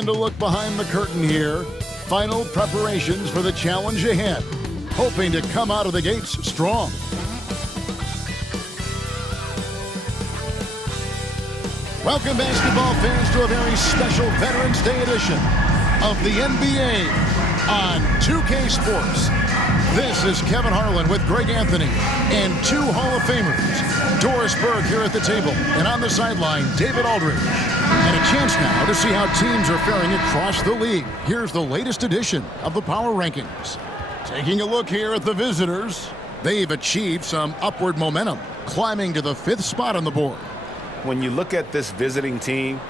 And a look behind the curtain here. Final preparations for the challenge ahead. Hoping to come out of the gates strong. Welcome, basketball fans, to a very special Veterans Day edition of the NBA on 2K Sports. This is Kevin Harlan with Greg Anthony and two Hall of Famers. Doris Berg here at the table, and on the sideline, David Aldridge. And a chance now to see how teams are faring across the league. Here's the latest edition of the Power Rankings. Taking a look here at the visitors, they've achieved some upward momentum, climbing to the 5th spot on the board. When you look at this visiting team,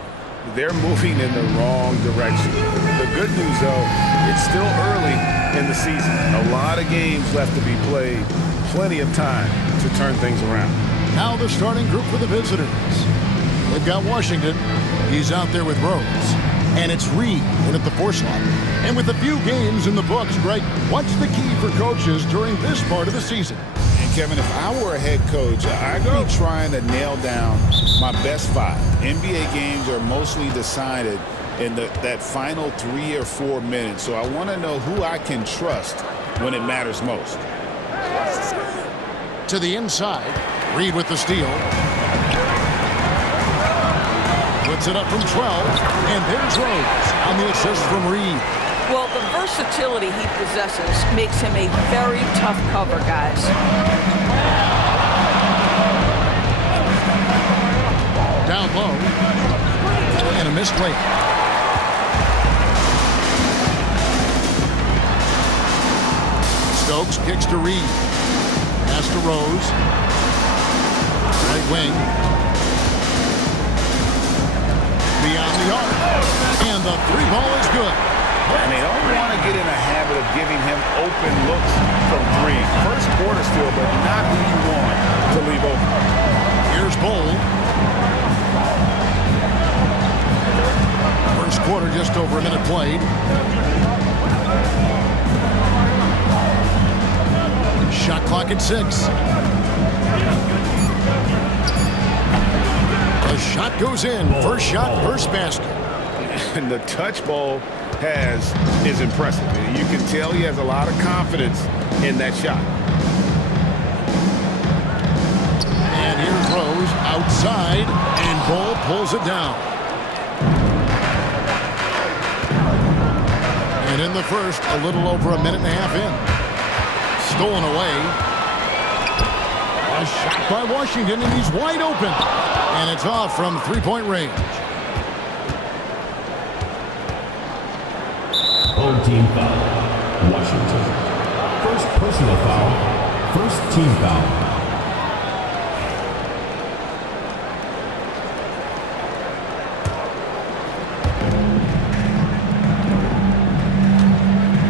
they're moving in the wrong direction. The good news, though, it's still early in the season. A lot of games left to be played, plenty of time to turn things around. Now the starting group for the visitors. They've got Washington. He's out there with Rose. And it's Reed in at the 4 slot. And with a few games in the books, Greg, what's the key for coaches during this part of the season? And Kevin, if I were a head coach, I'd be trying to nail down my best 5. NBA games are mostly decided in that final 3 or 4 minutes. So I want to know who I can trust when it matters most. To the inside, Reed with the steal. Puts it up from 12, and there's Rose on the assist from Reed. Well, the versatility he possesses makes him a very tough cover, guys. Down low, and a missed layup. Stokes kicks to Reed. Pass to Rose. Right wing. Beyond the arc. And the 3 ball is good. And they don't want to get in a habit of giving him open looks from 3. First quarter still, but not who you want to leave open. Here's Bull. First quarter, just over a minute played. Shot clock at 6. The shot goes in. First shot, first basket. And the touch ball is impressive. You can tell he has a lot of confidence in that shot. And here's Rose outside, and Bull pulls it down. And in the first, a little over a minute and a half in. Stolen away. A shot by Washington, and he's wide open. And it's off from 3-point range. Home team foul. Washington. First personal foul. First team foul.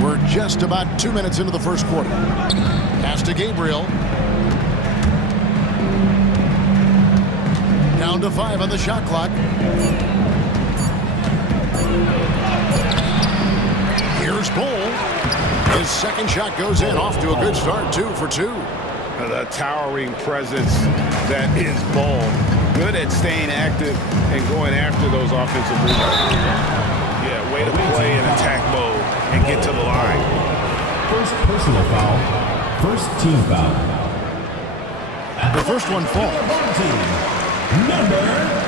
We're just about 2 minutes into the first quarter. Pass to Gabriel. Down to 5 on the shot clock. Here's Bull. His second shot goes in. Off to a good start. 2 for 2. The towering presence that is Bull. Good at staying active and going after those offensive rebounds. Yeah, way to play in attack mode and get to the line. First personal foul. First team foul. The first one falls. Number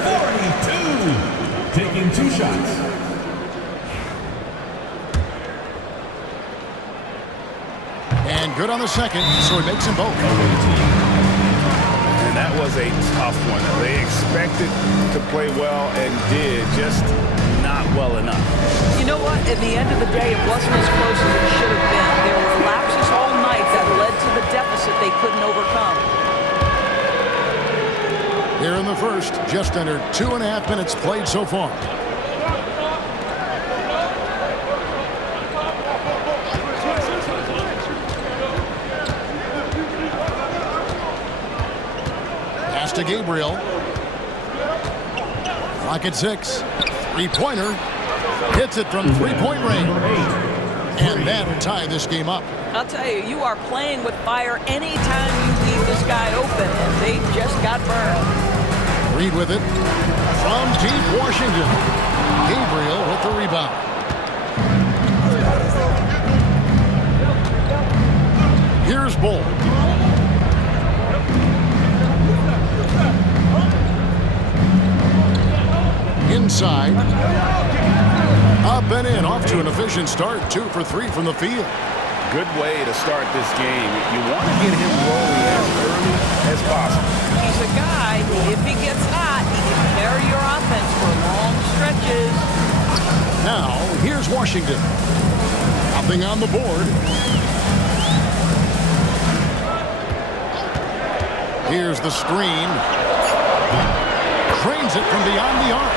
42. Taking 2 shots. And good on the second, so he makes them both. And that was a tough one. They expected to play well and did, just not well enough. You know what? At the end of the day, it wasn't as close as it should have been. There were lapses all night that led to the deficit they couldn't overcome. Here in the first, just under 2.5 minutes played so far. Pass to Gabriel. Clock at 6. 3-pointer. Hits it from 3-point range. And that'll tie this game up. I'll tell you, you are playing with fire anytime you leave this guy open, and they just got burned. Reed with it. From deep Washington. Gabriel with the rebound. Here's Bull. Inside. Up and in. Off to an efficient start. 2 for 3 from the field. Good way to start this game. You want to get him rolling as early as possible. He's a guy who, if he gets hot, he can carry your offense for long stretches. Now, here's Washington. Nothing on the board. Here's the screen. Trains it from beyond the arc.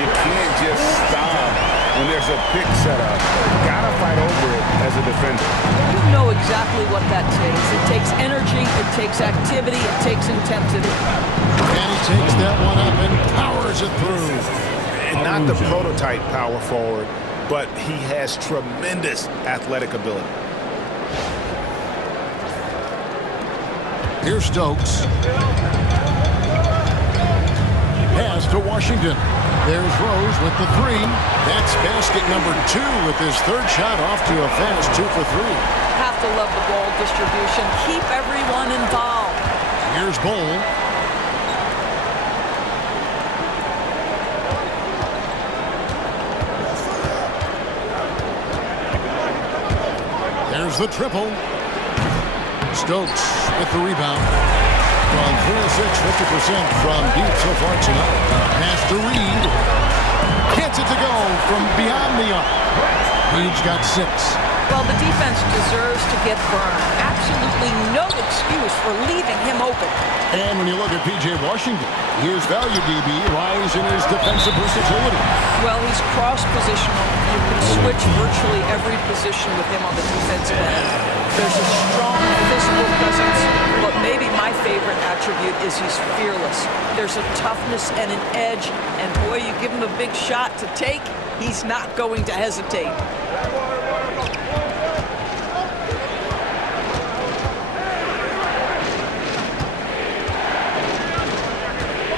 You can't just stop when there's a pick set up. Gotta fight over it as a defender. You know exactly what that takes. It takes energy, it takes activity, it takes intensity. And he takes that one up and powers it through. And not the prototype power forward, but he has tremendous athletic ability. Here's Stokes. Pass to Washington. There's Rose with the 3. That's basket number 2 with his third shot off to a fast 2 for 3. Have to love the ball distribution. Keep everyone involved. Here's Bull. There's the triple. Stokes with the rebound. From 3 of 6, 50% from deep so far tonight. Pass to Reed. Gets it to go from beyond the arc. Reed's got 6. Well, the defense deserves to get burned. Absolutely no excuse for leaving him open. And when you look at P.J. Washington, his value DB lies in his defensive versatility. Well, he's cross-positional. You can switch virtually every position with him on the defensive end. There's a strong physical presence, but maybe my favorite attribute is he's fearless. There's a toughness and an edge, and boy, you give him a big shot to take, he's not going to hesitate.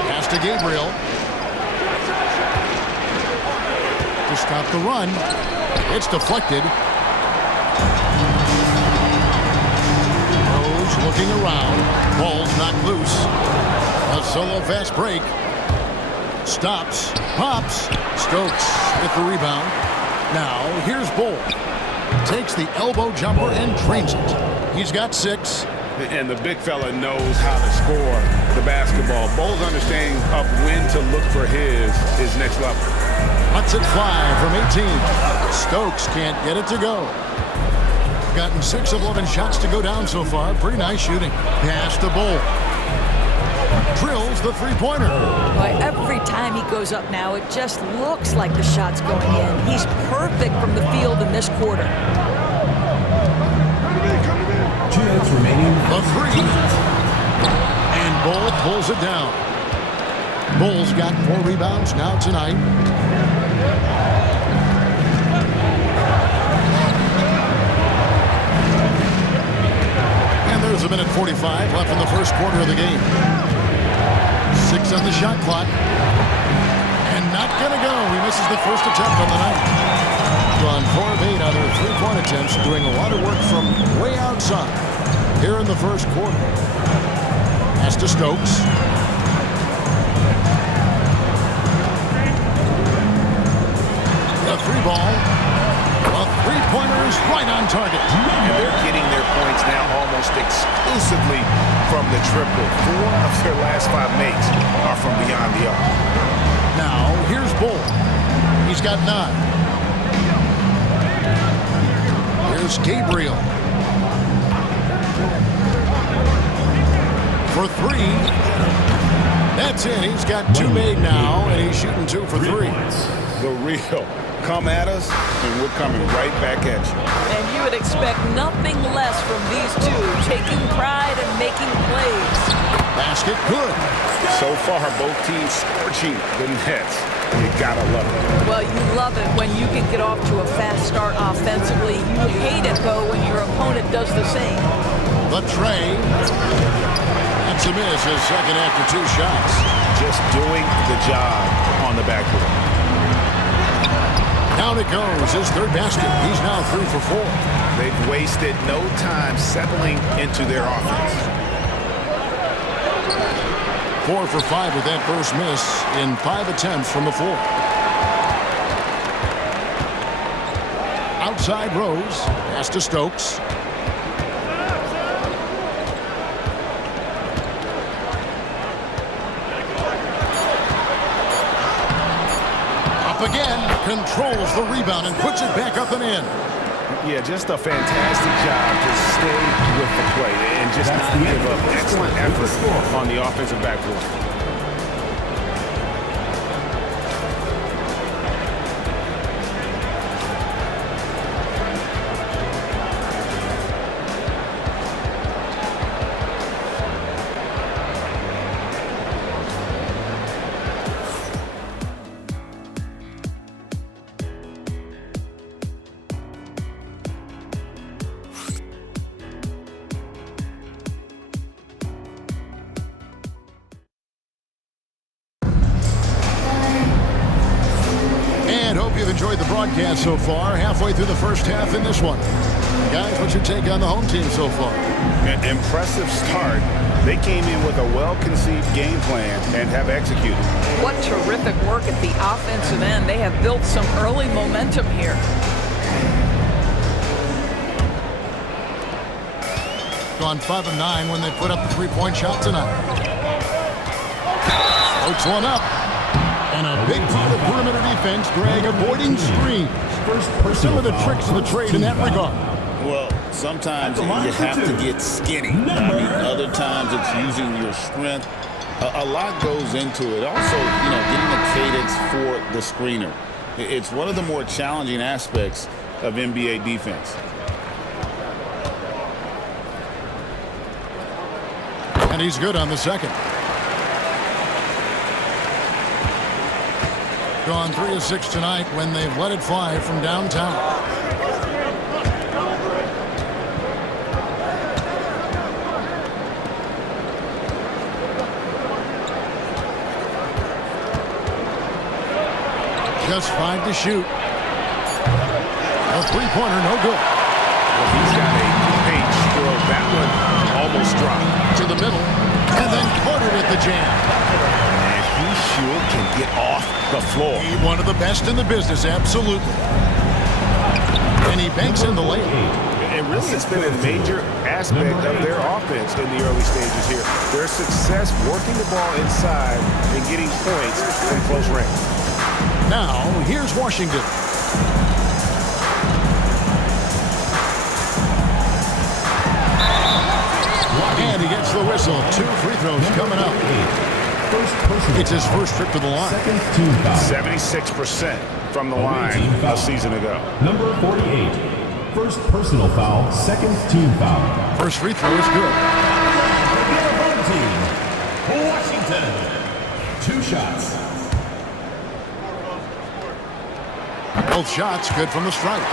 Pass to Gabriel. To stop the run. It's deflected. Looking around. Ball's knocked loose. A solo fast break. Stops. Pops. Stokes with the rebound. Now, here's Bull. Takes the elbow jumper and drains it. He's got 6. And the big fella knows how to score the basketball. Bull's understanding of when to look for his is next level. Puts it 5 from 18. Stokes can't get it to go. Gotten 6 of 11 shots to go down so far. Pretty nice shooting. Pass to Bull. Drills the three-pointer. Boy, every time he goes up now, it just looks like the shot's going in. He's perfect from the field in this quarter. 2 minutes remaining. The 3. And Bull pulls it down. Bull's got 4 rebounds now tonight. There's a minute 45 left in the first quarter of the game. 6 on the shot clock. And not going to go. He misses the first attempt on the night. Gone 4 of 8 out of 3-point attempts, doing a lot of work from way outside here in the first quarter. Pass to Stokes. The 3 ball. A 3-pointer is right on target. And they're getting their points now almost exclusively from the triple. 4 of their last 5 makes are from beyond the arc. Now, here's Bull. He's got 9. Here's Gabriel. For 3. That's it. He's got 2 made now, and he's shooting 2 for 3. The real. Come at us, and we're coming right back at you. And you would expect nothing less from these two, taking pride and making plays. Basket good. So far, both teams scorching the nets. You gotta love it. Well, you love it when you can get off to a fast start offensively. You hate it, though, when your opponent does the same. The tray. That's a miss, his second after 2 shots. just doing the job on the backboard. Down it goes, his third basket. He's now 3 for 4. They've wasted no time settling into their offense. 4 for 5 with that first miss in 5 attempts from the floor. Outside Rose, pass to Stokes. Up again, controls the rebound and puts it back up and in. Yeah, just a fantastic job to stay with the play and just not give up. Excellent effort on the offensive backboard. You've enjoyed the broadcast so far, halfway through the first half in this one. Guys, what's your take on the home team so far? An impressive start. They came in with a well-conceived game plan and have executed. What terrific work at the offensive end. They have built some early momentum here. Gone 5 of 9 when they put up the three-point shot tonight. Pokes one up. And a big part of perimeter defense, Greg, avoiding screens. Some of the tricks of the trade in that regard. Well, sometimes you have to get skinny. Other times it's using your strength. A lot goes into it. Also, getting the cadence for the screener. It's one of the more challenging aspects of NBA defense. And he's good on the second. Gone 3 of 6 tonight when they've let it fly from downtown. Just 5 to shoot. A three-pointer, no good. Well, he's got a great stroke. That one almost dropped. To the middle, and then Carter with the jam. He sure can get off the floor. He's one of the best in the business, absolutely. And he banks in the lane. And really, it's been a major aspect of their offense in the early stages here. Their success working the ball inside and getting points from close range. Now, here's Washington. And he gets the whistle. 2 free throws coming up. It's his first trip to the line. 76% from the line a season ago. Number 48. First personal foul, second team foul. First free throw is good. Home team, Washington. 2 shots. Both shots good from the stripe.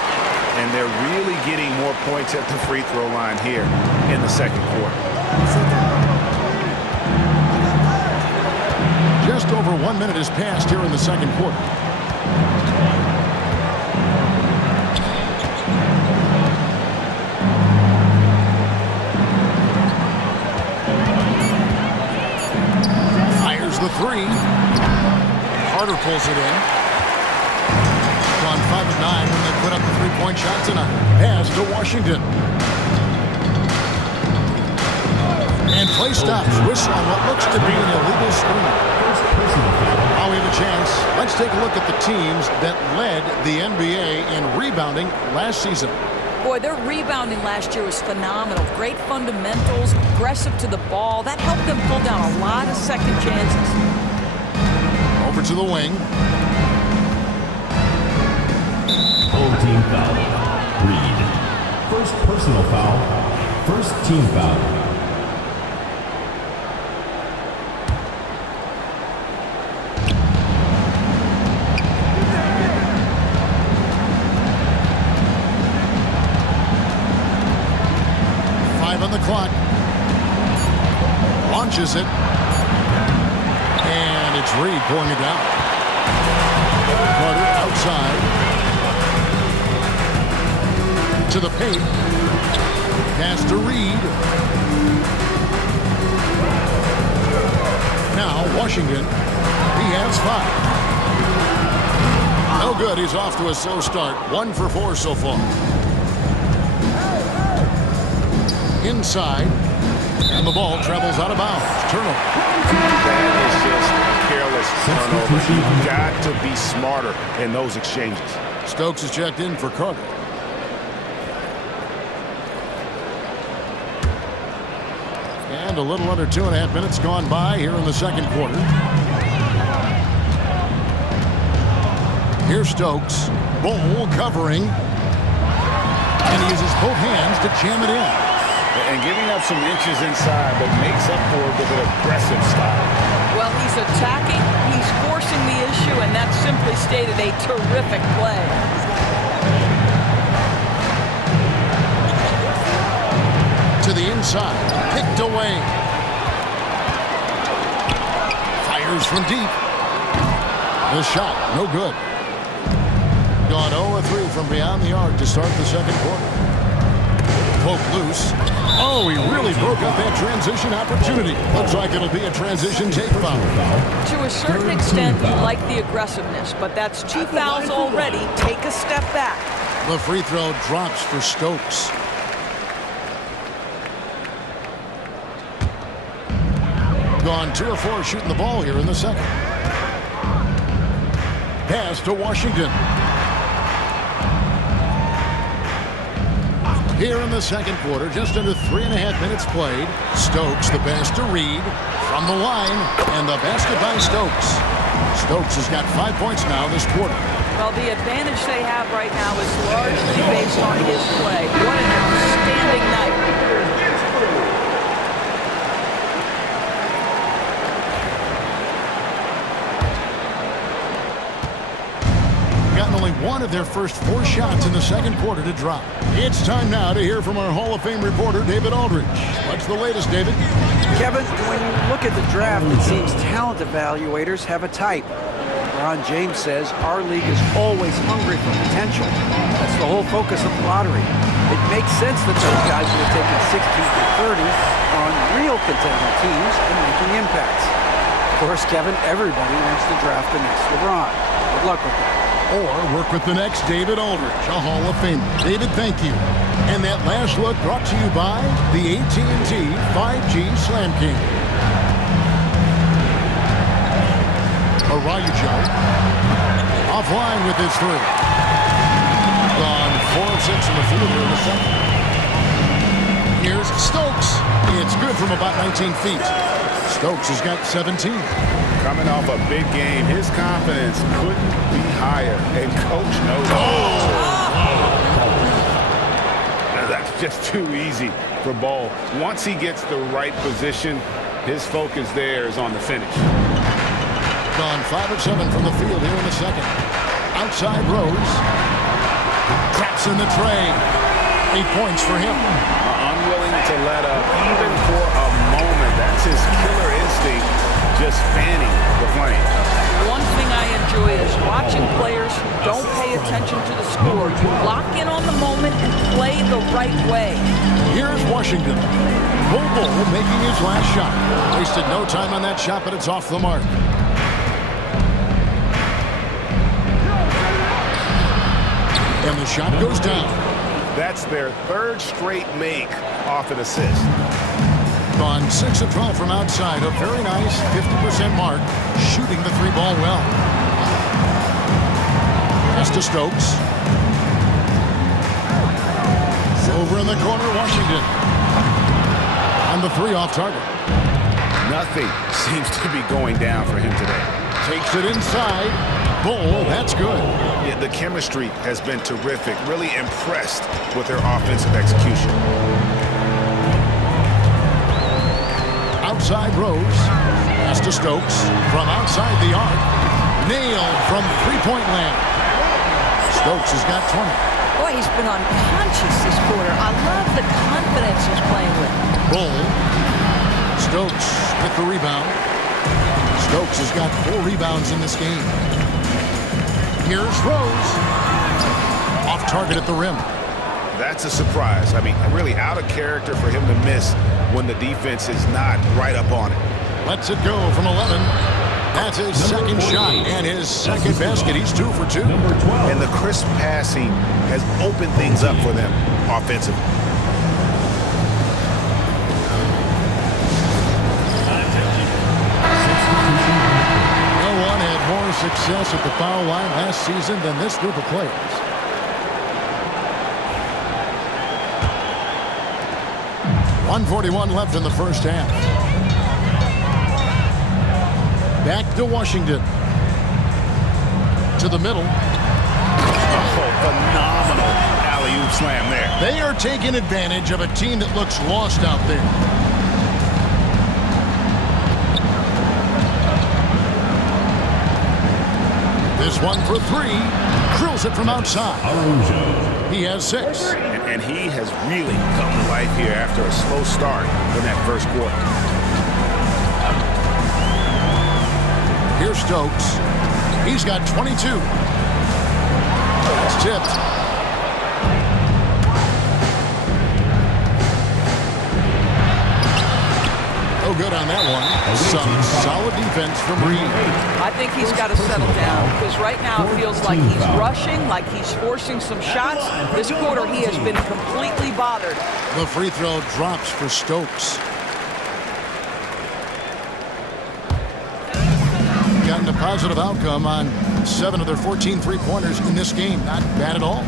And they're really getting more points at the free throw line here in the second quarter. Just over 1 minute has passed here in the second quarter. Fires the 3. Carter pulls it in. Gone 5 of 9 when they put up the three-point shot tonight. Pass to Washington. And play stops. Whistle on what looks to be an illegal screen. Now we have a chance. Let's take a look at the teams that led the NBA in rebounding last season. Boy, their rebounding last year was phenomenal. Great fundamentals, aggressive to the ball. That helped them pull down a lot of second chances. Over to the wing. Home team foul. Reed. First personal foul. First team foul. On the clock. Launches it. And Reed pulling it down. Carter outside. To the paint. Pass to Reed. Now Washington. He has 5. No good. He's off to a slow start. 1 for 4 so far. Inside. And the ball travels out of bounds. Turnover. That is just careless turnover. You've got to be smarter in those exchanges. Stokes is checked in for Carter. And a little under 2.5 minutes gone by here in the second quarter. Here's Stokes. Bull covering. And he uses both hands to jam it in. And giving up some inches inside, but makes up for it with an aggressive style. Well, he's attacking, he's forcing the issue, and that's simply stated a terrific play. To the inside, picked away. Fires from deep. The shot, no good. Gone 0-3 from beyond the arc to start the second quarter. Poke loose. Oh, he really broke up that transition opportunity. Looks like it'll be a transition take foul. To a certain extent, you like the aggressiveness, but that's 2 fouls already. Take a step back. The free throw drops for Stokes. Gone 2 of 4 shooting the ball here in the second. Pass to Washington. Here in the second quarter, just under 3.5 minutes played. Stokes, the pass to Reed from the line, and the basket by Stokes. Stokes has got 5 points now this quarter. Well, the advantage they have right now is largely based on his play. What an outstanding night. Gotten only 1 of their first 4 shots in the second quarter to drop. It's time now to hear from our Hall of Fame reporter, David Aldridge. What's the latest, David? Kevin, when you look at the draft, it seems talent evaluators have a type. LeBron James says our league is always hungry for potential. That's the whole focus of the lottery. It makes sense that those guys would have taken 16 to 30 on real contending teams and making impacts. Of course, Kevin, everybody wants to draft the next LeBron. Good luck with that. Or work with the next David Aldridge, a Hall of Famer. David, thank you. And that last look brought to you by the AT&T 5G Slam King. Araujo offline with his 3. Gone 4 of 6 in the field here in the second. Here's Stokes. It's good from about 19 feet. Stokes has got 17. Coming off a big game, his confidence couldn't be higher, and coach knows that's just too easy for Ball. Once he gets the right position, his focus there is on the finish. Gone 5 of 7 from the field here in the second. Outside Rose. Traps in the tray. 8 points for him. Unwilling to let up, even for a moment. That's his killer instinct, just fanning the flame. One thing I enjoy is watching players who don't pay attention to the score. You lock in on the moment and play the right way. Here's Washington. Bull making his last shot. Wasted no time on that shot, but it's off the mark. And the shot goes down. That's their 3rd straight make off an assist. Gone 6 of 12 from outside. A very nice 50% mark. Shooting the 3-ball well. Pass to Stokes. Over in the corner, Washington. And the 3 off target. Nothing seems to be going down for him today. Takes it inside. Bull, that's good. Yeah, the chemistry has been terrific. Really impressed with their offensive execution. Outside Rose. Pass to Stokes. From outside the arc. Nailed from 3-point land. Stokes has got 20. Boy, he's been unconscious this quarter. I love the confidence he's playing with. Bull. Stokes with the rebound. Stokes has got 4 rebounds in this game. Here's Rose. Off target at the rim. That's a surprise. I mean, really out of character for him to miss when the defense is not right up on it. Lets it go from 11. That's his second shot and his second basket. He's 2 for 2. And the crisp passing has opened things up for them offensively. No one had more success at the foul line last season than this group of players. .141 left in the first half. Back to Washington. To the middle. Oh, phenomenal alley-oop slam there. They are taking advantage of a team that looks lost out there. This one for 3. Drills it from outside. He has 6. And he has really come to life here after a slow start in that first quarter. Here's Stokes. He's got 22. It's tipped. No good on that one. Some solid defense from Reed. I think he's got to settle down because right now it feels like he's rushing, like he's forcing some shots. This quarter he has been completely bothered. The free throw drops for Stokes. Gotten a positive outcome on 7 of their 14 three-pointers in this game. Not bad at all.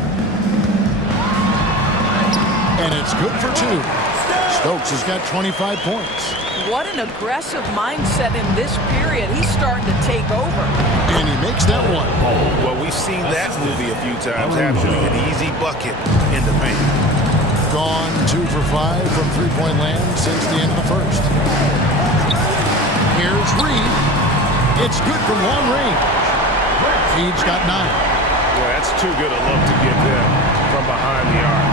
And it's good for 2. Stokes has got 25 points. What an aggressive mindset in this period. He's starting to take over. And he makes that one. Well, we've seen that movie a few times, haven't we? An easy bucket in the paint. Gone 2 for 5 from three-point land since the end of the first. Here's Reed. It's good from long range. Reed's got 9. Well, that's too good a look to give them from behind the arc.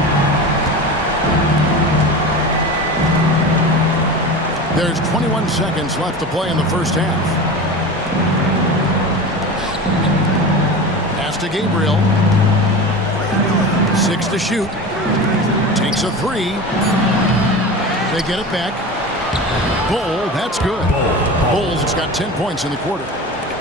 There's 21 seconds left to play in the first half. Pass to Gabriel. 6 to shoot. Takes a 3. They get it back. Bull, that's good. Bulls has got 10 points in the quarter.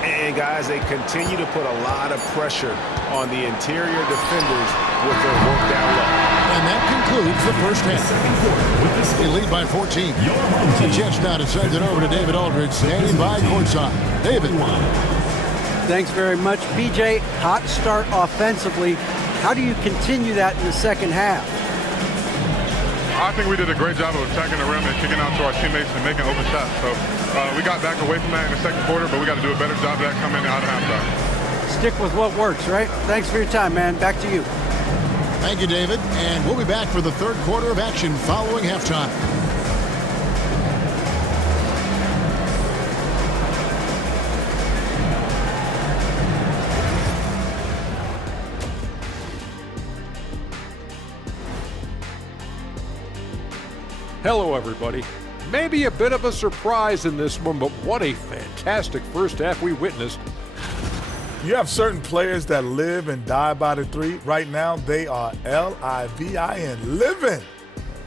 And guys, they continue to put a lot of pressure on the interior defenders with their work down low. And that concludes the first half. They lead by 14. The Jets now to send it over to David Aldridge, standing by courtside. David. Thanks very much, BJ. Hot start offensively. How do you continue that in the second half? I think we did a great job of attacking the rim and kicking out to our teammates and making open shots. So we got back away from that in the second quarter, but we got to do a better job of that coming out of halftime. Stick with what works, right? Thanks for your time, man. Back to you. Thank you, David. And we'll be back for the third quarter of action following halftime. Hello, everybody. Maybe a bit of a surprise in this one, but what a fantastic first half we witnessed. You have certain players that live and die by the 3. Right now, they are L-I-V-I-N, living.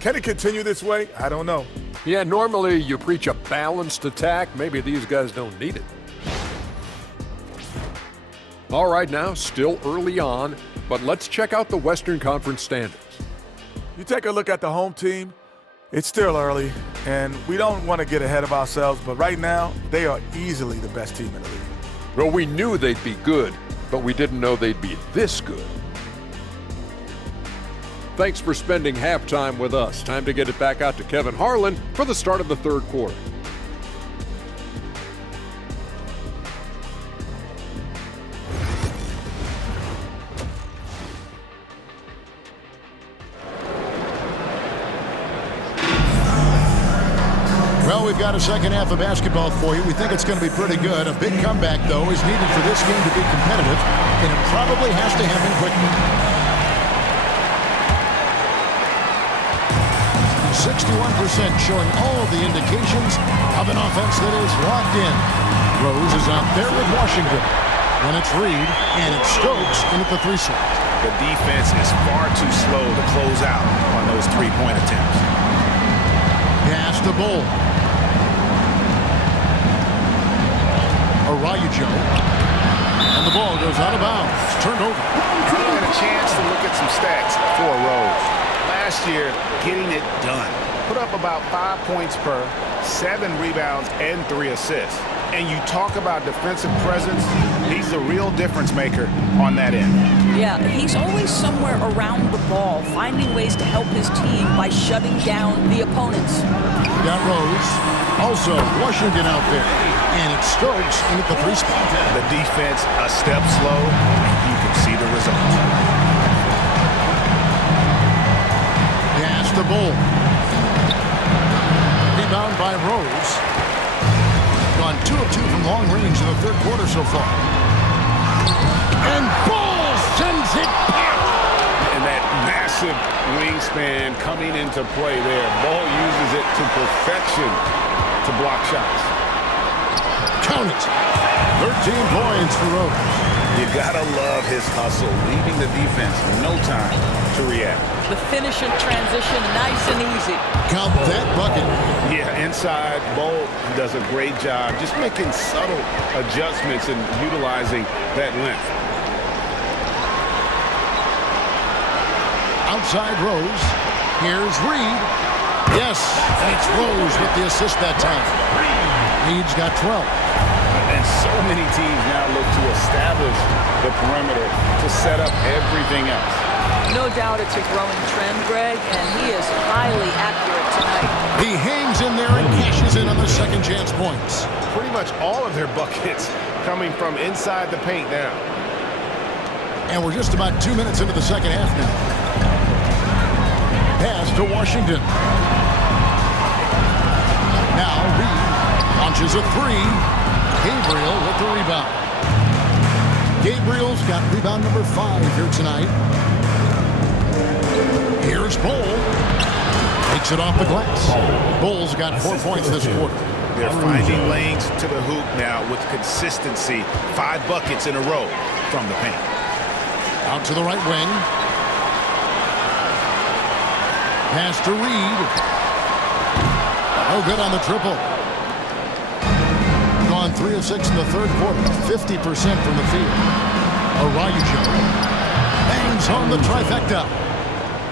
Can it continue this way? I don't know. Yeah, normally you preach a balanced attack. Maybe these guys don't need it. All right, now, still early on, but let's check out the Western Conference standings. You take a look at the home team. It's still early, and we don't want to get ahead of ourselves, but right now, they are easily the best team in the league. Well, we knew they'd be good, but we didn't know they'd be this good. Thanks for spending halftime with us. Time to get it back out to Kevin Harlan for the start of the third quarter. Well, we've got a second half of basketball for you. We think it's going to be pretty good. A big comeback, though, is needed for this game to be competitive, and it probably has to happen quickly. 61% showing all of the indications of an offense that is locked in. Rose is out there with Washington. When it's Reed, and it's Stokes in at the 3 slot. The defense is far too slow to close out on those three-point attempts. Pass to Bull. Araujo. And the ball goes out of bounds. It's turned over. You had a chance to look at some stats for Rose. Last year, getting it done. Put up about 5 points per, 7 rebounds, and 3 assists. And you talk about defensive presence, he's the real difference maker on that end. Yeah, he's always somewhere around the ball, finding ways to help his team by shutting down the opponents. Got Rose. Also, Washington out there. And it's Stokes in at the 3 spot. The defense a step slow, you can see the result. Pass to Bull. Rebound by Rose. Gone 2 of 2 from long range in the third quarter so far. And Bull sends it back. And that massive wingspan coming into play there. Bull uses it to perfection to block shots. Count it. 13 points for Rose. You gotta love his hustle, leaving the defense no time to react. The finish and transition, nice and easy. Count that bucket. Yeah, inside, Bull does a great job just making subtle adjustments and utilizing that length. Outside Rose. Here's Reed. Yes, and it's Rose with the assist that time. Reed's got 12. And so many teams now look to establish the perimeter to set up everything else. No doubt it's a growing trend, Greg, and he is highly accurate tonight. He hangs in there and cashes in on the second chance points. Pretty much all of their buckets coming from inside the paint now. And we're just about 2 minutes into the second half now. Pass to Washington. Now Reed launches a 3. Gabriel with the rebound. Gabriel's got rebound number 5 here tonight. Here's Bull. Takes it off the glass. Bull's got 4 points this quarter. They're finding lanes to the hoop now with consistency. 5 buckets in a row from the paint. Out to the right wing. Pass to Reed. No good on the triple. Gone 3 of 6 in the third quarter. 50% from the field. Araujo bangs home the trifecta.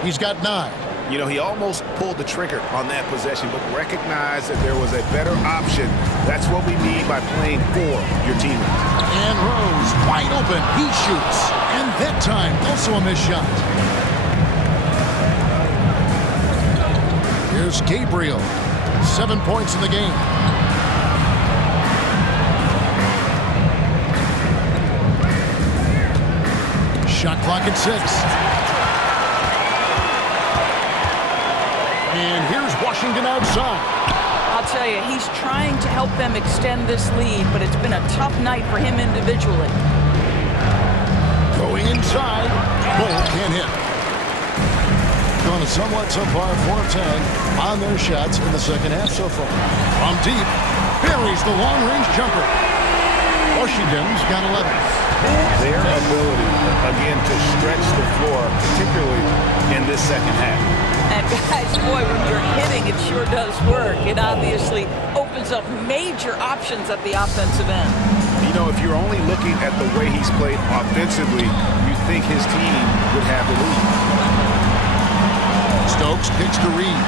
He's got 9. You know, he almost pulled the trigger on that possession, but recognized that there was a better option. That's what we mean by playing for your teammates. And Rose wide open. He shoots. And that time, also a missed shot. Here's Gabriel. 7 points in the game. Shot clock at 6. And here's Washington outside. I'll tell you, he's trying to help them extend this lead, but it's been a tough night for him individually. Going inside. Bull can't hit. Gone a somewhat subpar 4 of 10 on their shots in the second half so far. From deep, buries the long-range jumper. Washington's got 11. Their ability, again, to stretch the floor, particularly in this second half. And guys, boy, when you're hitting, it sure does work. It obviously opens up major options at the offensive end. You know, if you're only looking at the way he's played offensively, you think his team would have the lead. Stokes kicks to Reed.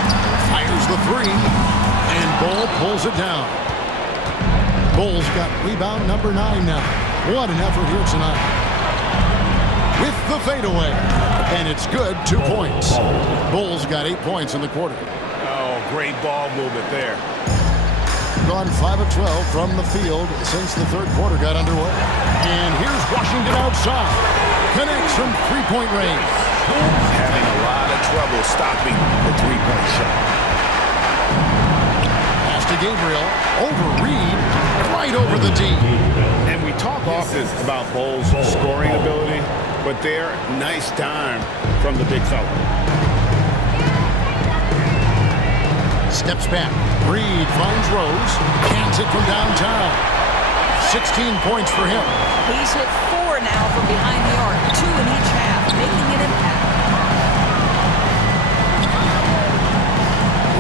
Fires the 3. And Bull pulls it down. Bull's got rebound number 9 now. What an effort here tonight. With the fadeaway. And it's good. 2 points. Bull's got 8 points in the quarter. Oh, great ball movement there. Gone 5 of 12 from the field since the third quarter got underway. And here's Washington outside. Connects from 3-point range. Having a lot of trouble stopping the 3-point shot. Pass to Gabriel. Over Reed. Right over the D. And we talk often about Bull's scoring ability, but there, nice dime from the big fella. Steps back. Reed finds Rose. Cans it from downtown. 16 points for him. He's hit 4 now from behind the arc, 2 in each half, making an impact.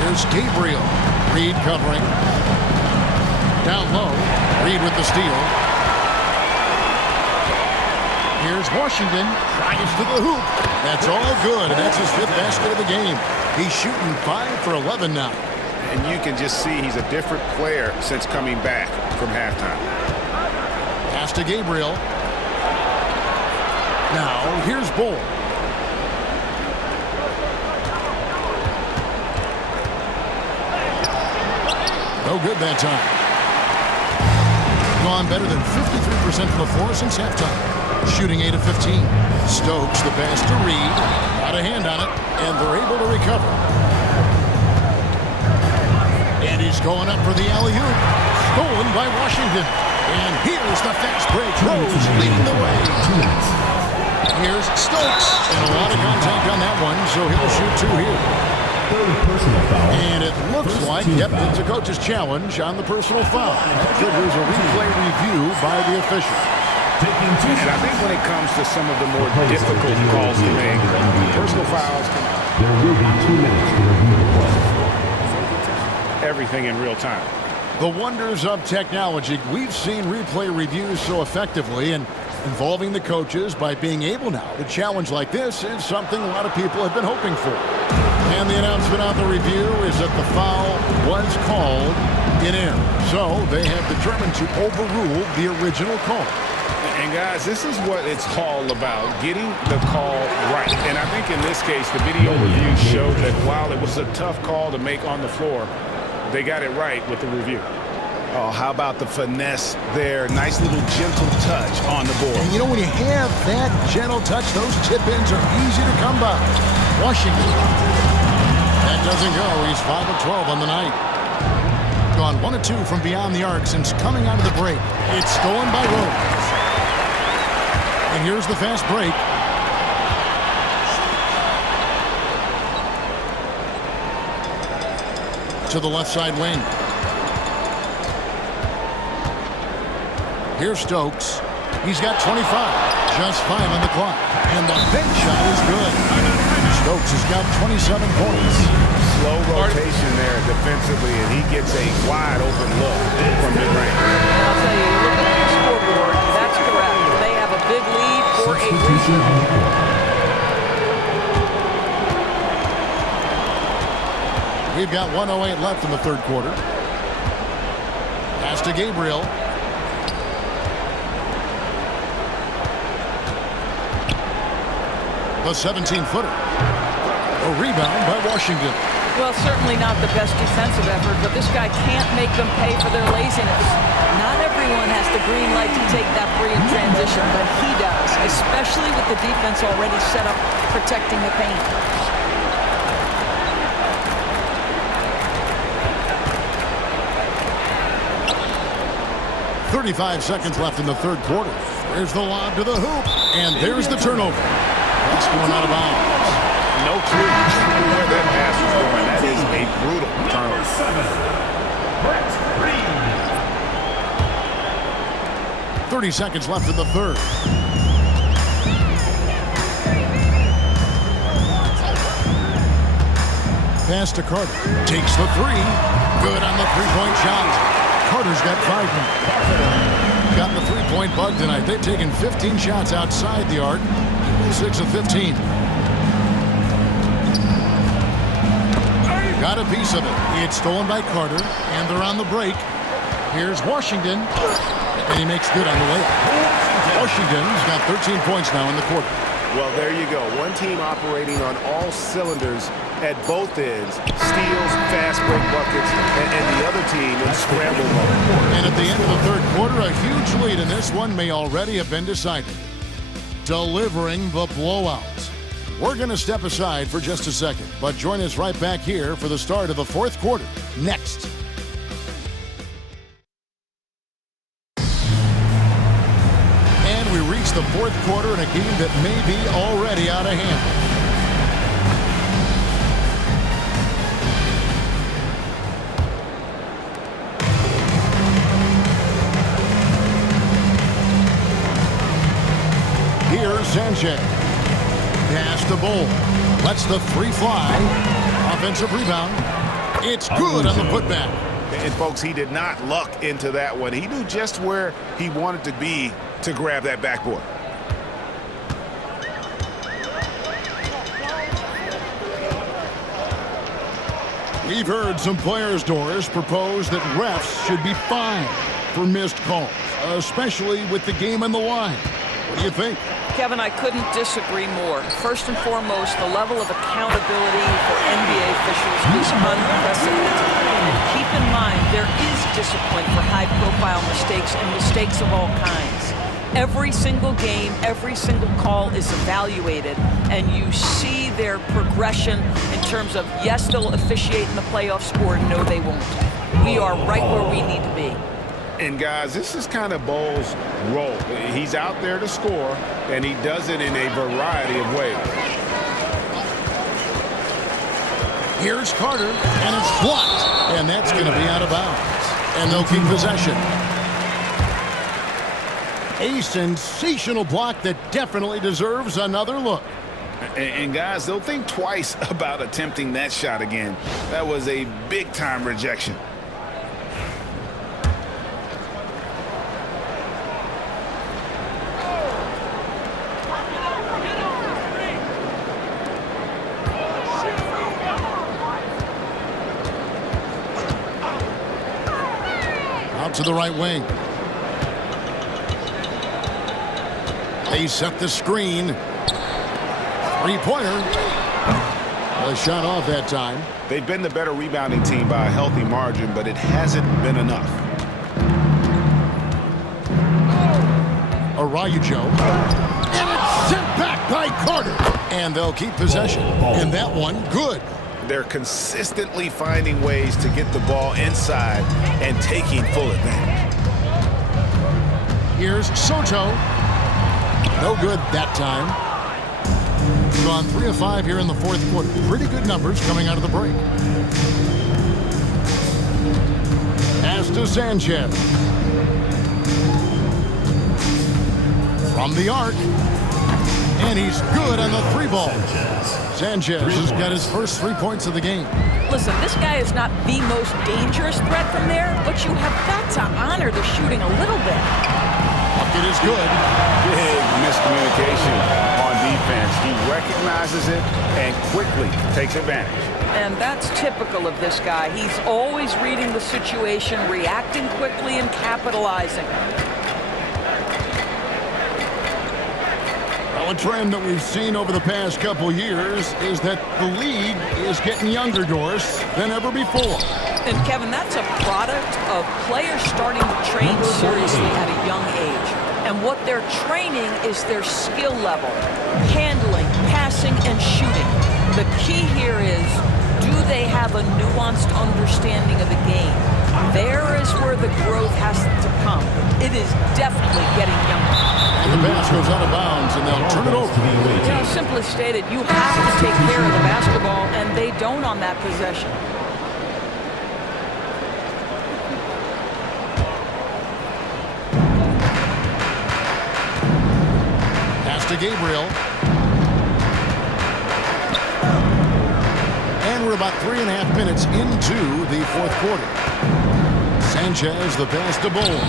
Here's Gabriel. Reed covering. Down low. Reed with the steal. Here's Washington. Drives to the hoop. That's all good, and that's his 5th basket of the game. He's shooting 5 for 11 now. And you can just see he's a different player since coming back from halftime. Pass to Gabriel. Now, here's Bull. No good that time. Gone better than 53% from the floor since halftime. Shooting 8 of 15. Stokes, the pass to Reed. Got a hand on it, and they're able to recover. And he's going up for the alley-oop. Stolen by Washington. And here's the fast break. Rose leading the way. Here's Stokes. And a lot of contact on that one, so he'll shoot 2 here. And it looks like, it's a coach's challenge on the personal foul. That triggers a replay review by the official. And I think when it comes to some of the more difficult calls to make, personal fouls can... There will be 2 minutes to review the play. Everything in real time. The wonders of technology. We've seen replay reviews so effectively, and involving the coaches by being able now to challenge like this is something a lot of people have been hoping for. And the announcement on the review is that the foul was called in error. So they have determined to overrule the original call. And guys, this is what it's all about, getting the call right. And I think in this case, the video review showed that while it was a tough call to make on the floor, they got it right with the review. Oh, how about the finesse there? Nice little gentle touch on the board. And you know, when you have that gentle touch, those tip-ins are easy to come by. Washington. That doesn't go. He's 5 of 12 on the night. Gone 1 of 2 from beyond the arc since coming out of the break. It's stolen by Rose. And here's the fast break. To the left side wing. Here's Stokes. He's got 25. Just 5 on the clock. And the big shot is good. Stokes has got 27 points. Slow rotation there defensively, and he gets a wide open look from mid-range. I'll tell you, look at the scoreboard. That's correct. They have a big lead for a reason. We've got 1:08 left in the third quarter. Pass to Gabriel. The 17-footer. A rebound by Washington. Well, certainly not the best defensive effort, but this guy can't make them pay for their laziness. Not everyone has the green light to take that free in transition, but he does, especially with the defense already set up protecting the paint. 35 seconds left in the third quarter. There's the lob to the hoop, and there's the turnover. That's going out of bounds. No clue where that pass was going. That is a brutal turnover. 30 seconds left in the third. Pass to Carter. Takes the three. Good on the three-point shot. Carter's got 5 now. Got the three-point bug tonight. They've taken 15 shots outside the arc. 6 of 15. Got a piece of it. It's stolen by Carter, and they're on the break. Here's Washington, and he makes good on the layup. Washington's got 13 points now in the quarter. Well, there you go. One team operating on all cylinders at both ends. Steals, fast break buckets, and the other team in scramble mode. And at the end of the third quarter, a huge lead in this one may already have been decided. Delivering the blowout. We're going to step aside for just a second, but join us right back here for the start of the fourth quarter next. And we reach the fourth quarter in a game that may be already out of hand. Here's Sanchez. Pass to Bull. Lets the three fly. Offensive rebound. It's good on the putback. And folks, he did not luck into that one. He knew just where he wanted to be to grab that backboard. We've heard some players, Doris, propose that refs should be fined for missed calls, especially with the game on the line. What do you think? Kevin, I couldn't disagree more. First and foremost, the level of accountability for NBA officials is unprecedented. And keep in mind, there is discipline for high-profile mistakes and mistakes of all kinds. Every single game, every single call is evaluated, and you see their progression in terms of, yes, they'll officiate in the playoffs, or no, they won't. We are right where we need to be. And guys, this is kind of Bull's role. He's out there to score, and he does it in a variety of ways. Here's Carter, and it's blocked. And that's going to be out of bounds. And they'll keep possession. A sensational block that definitely deserves another look. And guys, they'll think twice about attempting that shot again. That was a big-time rejection. Out to the right wing. They set the screen. Three-pointer. A shot off that time. They've been the better rebounding team by a healthy margin, but it hasn't been enough. Araujo. And it's sent back by Carter. And they'll keep possession. And that one, good. They're consistently finding ways to get the ball inside and taking full advantage. Here's Soto. No good that time. Gone 3 of 5 here in the fourth quarter. Pretty good numbers coming out of the break. Pass to Sanchez. From the arc. And he's good on the three ball. Sanchez has got his first 3 points of the game. Listen, this guy is not the most dangerous threat from there, but you have got to honor the shooting a little bit. Bucket is good. Big miscommunication on defense. He recognizes it and quickly takes advantage. And that's typical of this guy. He's always reading the situation, reacting quickly, and capitalizing. Well, a trend that we've seen over the past couple years is that the league is getting younger, Doris, than ever before. And Kevin, that's a product of players starting to train seriously at a young age. And what they're training is their skill level, handling, passing, and shooting. The key here is, do they have a nuanced understanding of the game? There is where the growth has to come. It is definitely getting younger. And the pass goes out of bounds, and they'll turn it over. You know, simply stated, you have to take care of the basketball, and they don't on that possession. Pass to Gabriel. And we're about 3.5 minutes into the fourth quarter. Sanchez, the pass to Bull.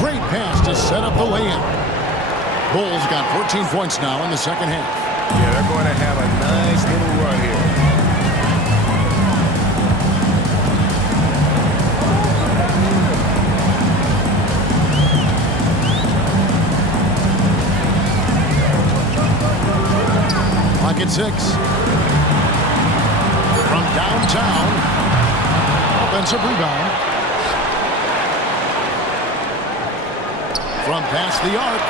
Great pass to set up the lay-in. Bulls got 14 points now in the second half. Yeah, they're going to have a nice little run here. Clock at 6. From downtown. Offensive rebound. From past the arc.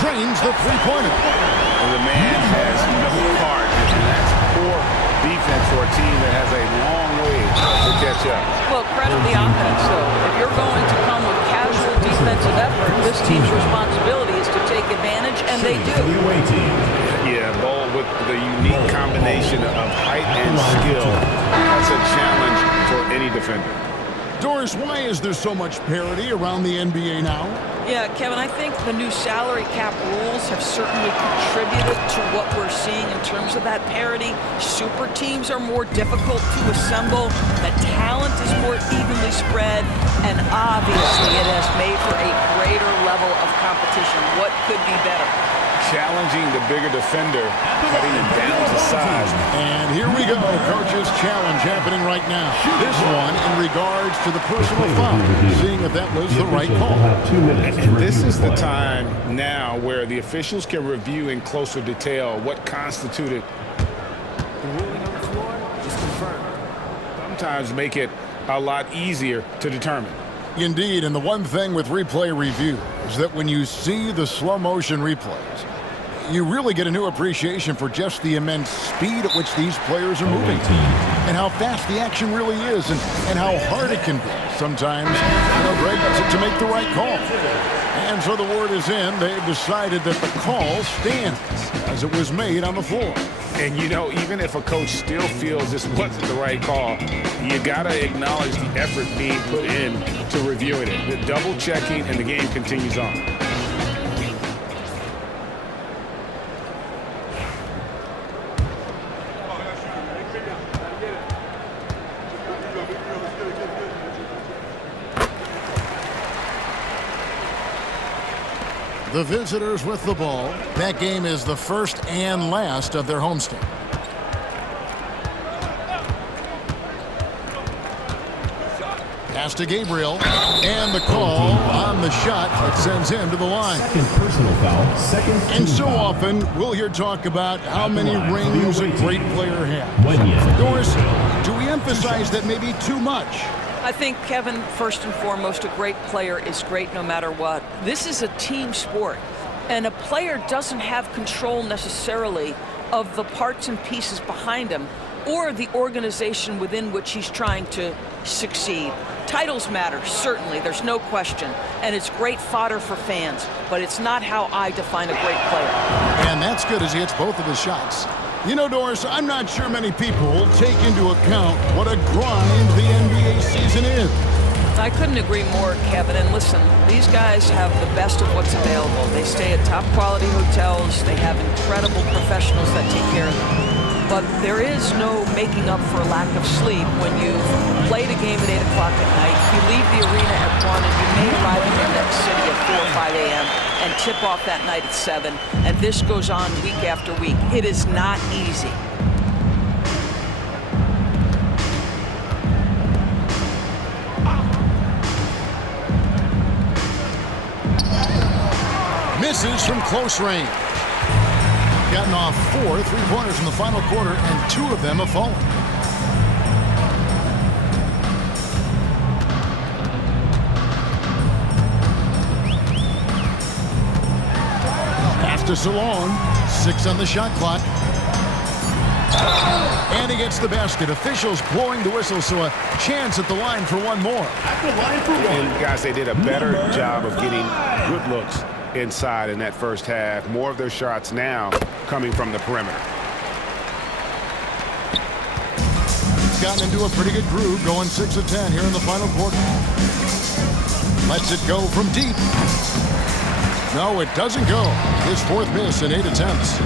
Drains the three-pointer. The man has no heart, and that's poor defense for a team that has a long way to catch up. Well, credit the offense, though. If you're going to come with casual defensive effort, this team's responsibility is to take advantage, and they do. Yeah, Bull with the unique combination of height and skill. That's a challenge for any defender. Doris, why is there so much parity around the NBA now? Yeah, Kevin, I think the new salary cap rules have certainly contributed to what we're seeing in terms of that parity. Super teams are more difficult to assemble. The talent is more evenly spread. And obviously, it has made for a greater level of competition. What could be better? Challenging the bigger defender, cutting him down to size. And here we go, coach's challenge happening right now. This one in regards to the personal foul, seeing if that was the right call. And this is the time now where the officials can review in closer detail what constituted the ruling on the floor is confirmed. Sometimes make it a lot easier to determine. Indeed, and the one thing with replay review is that when you see the slow motion replays, you really get a new appreciation for just the immense speed at which these players are moving and how fast the action really is and how hard it can be sometimes, Greg, to make the right call. And so the word is in. They've decided that the call stands as it was made on the floor. And, even if a coach still feels this wasn't the right call, you got to acknowledge the effort being put in to reviewing it. The double checking, and the game continues on. The visitors with the ball. That game is the first and last of their homestand. Pass to Gabriel, and the call on the shot that sends him to the line. Second personal foul. Second team And so foul. often, we'll hear talk about how many rings a great player has. Doris, do we emphasize that maybe too much? I think, Kevin, first and foremost, a great player is great no matter what. This is a team sport, and a player doesn't have control necessarily of the parts and pieces behind him or the organization within which he's trying to succeed. Titles matter, certainly, there's no question, and it's great fodder for fans, but it's not how I define a great player. And that's good as he hits both of his shots. Doris, I'm not sure many people take into account what a grind the NBA season is. I couldn't agree more, Kevin. And listen, these guys have the best of what's available. They stay at top quality hotels. They have incredible professionals that take care of them. But there is no making up for a lack of sleep when you've played a game at 8 o'clock at night. You leave the arena at 1 and you may arrive in your next city at 4 or 5 a.m. and tip off that night at 7. And this goes on week after week. It is not easy. Misses from close range. Gotten off 4 3-pointers in the final quarter, and 2 of them have fallen. Pass to Salone. 6 on the shot clock. And he gets the basket. Officials blowing the whistle, so a chance at the line for one more. And guys, they did a better job of getting good looks inside in that first half. More of their shots now coming from the perimeter. Gotten into a pretty good groove, going 6 of 10 here in the final quarter. Lets it go from deep. No, it doesn't go. His 4th miss in 8 attempts.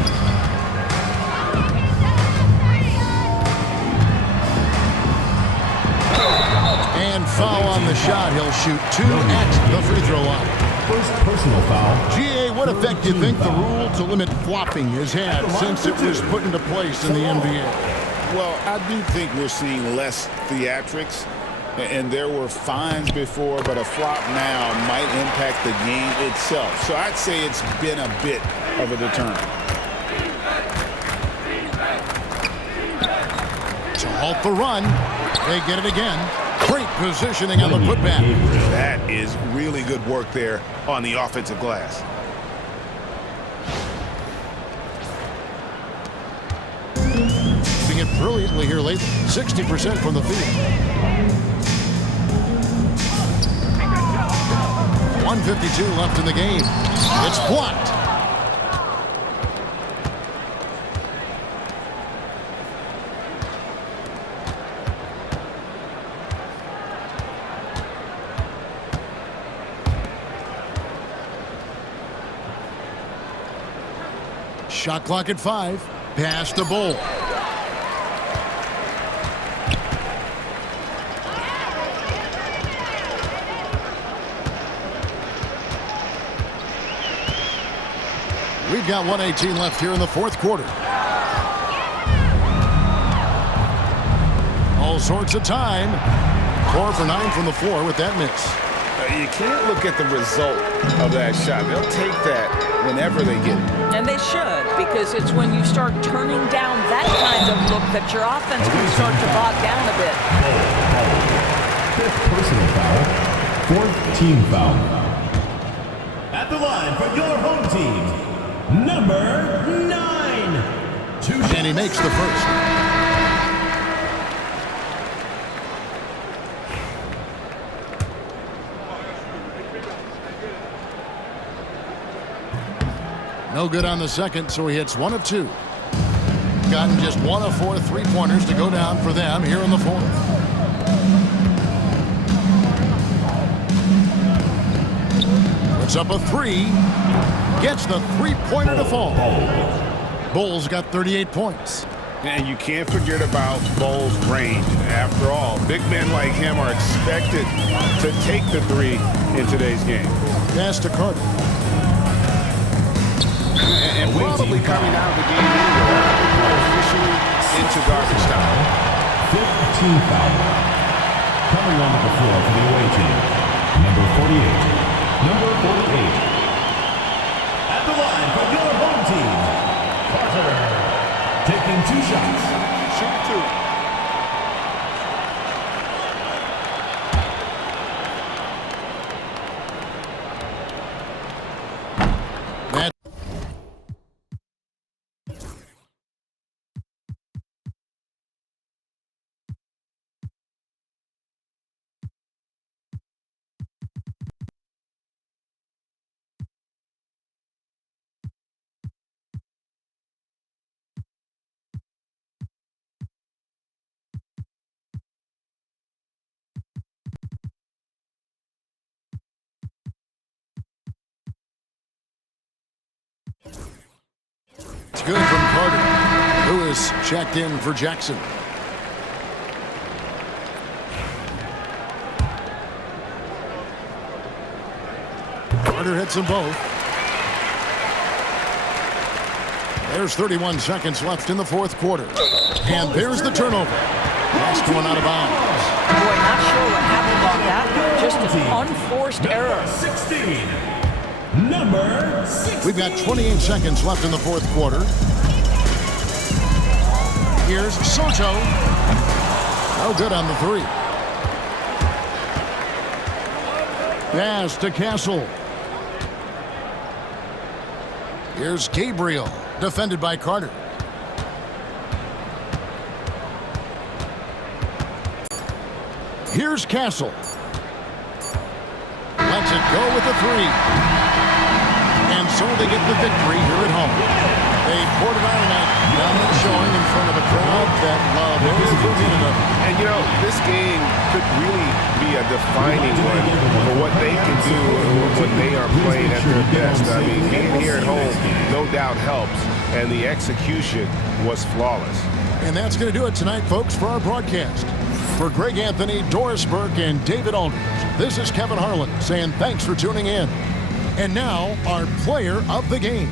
And foul on the shot. He'll shoot 2 at the free throw line. First personal foul. GA, what effect do you think the rule to limit flopping has had since it was put into place in the NBA? Well, I do think we're seeing less theatrics, and there were fines before, but a flop now might impact the game itself. So I'd say it's been a bit of a deterrent. To halt the run, they get it again. Great positioning on the putback. That is really good work there on the offensive glass. Doing it brilliantly here lately. 60% from the field. 1:52 left in the game. It's blocked. Shot clock at 5. Pass to Bull. We've got 1:18 left here in the fourth quarter. All sorts of time. 4 for 9 from the floor with that miss. You can't look at the result of that shot. They'll take that whenever they get it. And they should, because it's when you start turning down that kind of look that your offense can start to bog down a bit. Fifth personal foul. Fourth team foul. At the line for your home team, number 9. And he makes the first. No good on the second, so he hits 1 of 2. Gotten just 1 of 4 3-pointers to go down for them here in the fourth. Puts up a 3. Gets the 3-pointer to fall. Bull's got 38 points. And you can't forget about Bull's range. After all, big men like him are expected to take the 3 in today's game. Pass to Carter. And probably coming out of the game anyway, officially into garbage time. Fifth team foul. Coming onto the floor for the away team, number 48. Number 48. At the line for your home team, Carter. Taking 2 shots. Shoot 2. It's good from Carter. Lewis checked in for Jackson. Carter hits them both. There's 31 seconds left in the fourth quarter. And there's the turnover. Last one out of bounds. Boy, not sure what happened on that one. Just an unforced error. 16. Number 16. We've got 28 seconds left in the fourth quarter. Here's Soto. No good on the 3. Pass to Castle. Here's Gabriel, defended by Carter. Here's Castle. Lets it go with a 3. And so they get the victory here at home. They poured it on tonight, dominant showing in front of a crowd that loved every minute of it. And you know, this game could really be a defining one for what they can do when they are playing at their best. I mean, being here at home no doubt helps, and the execution was flawless. And that's going to do it tonight, folks, for our broadcast. For Greg Anthony, Doris Burke, and David Aldridge, this is Kevin Harlan saying thanks for tuning in. And now, our player of the game.